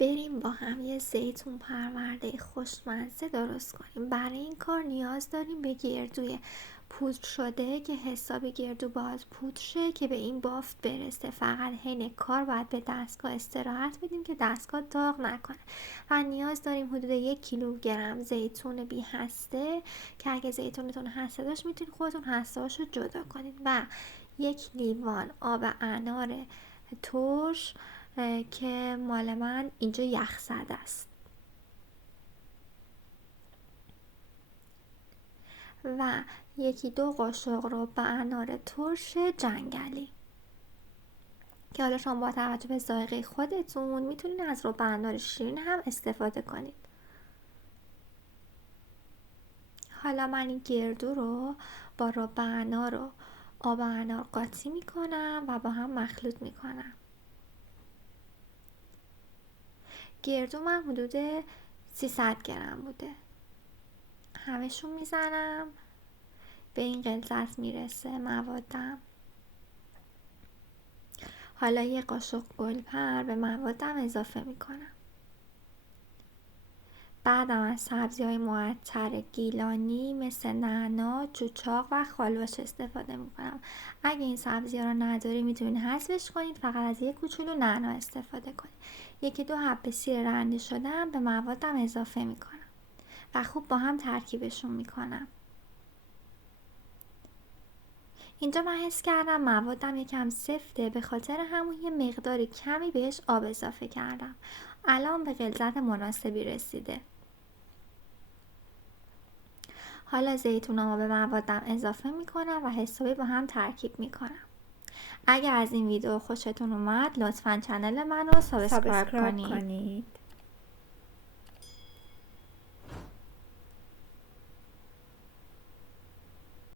بریم با هم یه زیتون پرورده خوشمزه درست کنیم. برای این کار نیاز داریم به گردوی پودر شده که حساب گردو باید پودر شه که به این بافت برسه. فقط حین کار باید به دستگاه استراحت بدیم که دستگاه داغ نکنه. و نیاز داریم حدود 1 کیلوگرم زیتون بی هسته که اگه زیتونتون هسته داشت میتونید خودتون هسته هاشو جدا کنید. و 1 لیوان آب انار ترش که مال من اینجا یخزده است. و 1-2 قاشق رب انار ترش جنگلی که حالا شما با توجه به ذائقه خودتون میتونید از رب انار شیرین هم استفاده کنید. حالا من این گردو رو با رب انار و آب انار قاطی میکنم و با هم مخلوط میکنم. گردو من حدود 300 گرم بوده. همشون میزنم، به این غلظت میرسه موادم. حالا 1 قاشق گلپر به موادم اضافه میکنم. بعدم از سبزی‌های معطر گیلانی مثل نعنا، چوچاق و خالوش استفاده میکنم. اگه این سبزی‌ها رو نداری میتونید حذفش کنید، فقط از 1 کوچولو نعنا استفاده کنید. 1-2 حبه سیر رنده شده هم به موادم اضافه میکنم و خوب با هم ترکیبشون میکنم. اینجا من حس کردم موادم یکم سفته، به خاطر همون یه مقدار کمی بهش آب اضافه کردم. الان به غلظت مناسبی رسیده. حالا زیتونامو به موادم اضافه میکنم و حسابی با هم ترکیب میکنم. اگر از این ویدیو خوشتون اومد لطفاً کانال منو سابسکرایب کنید.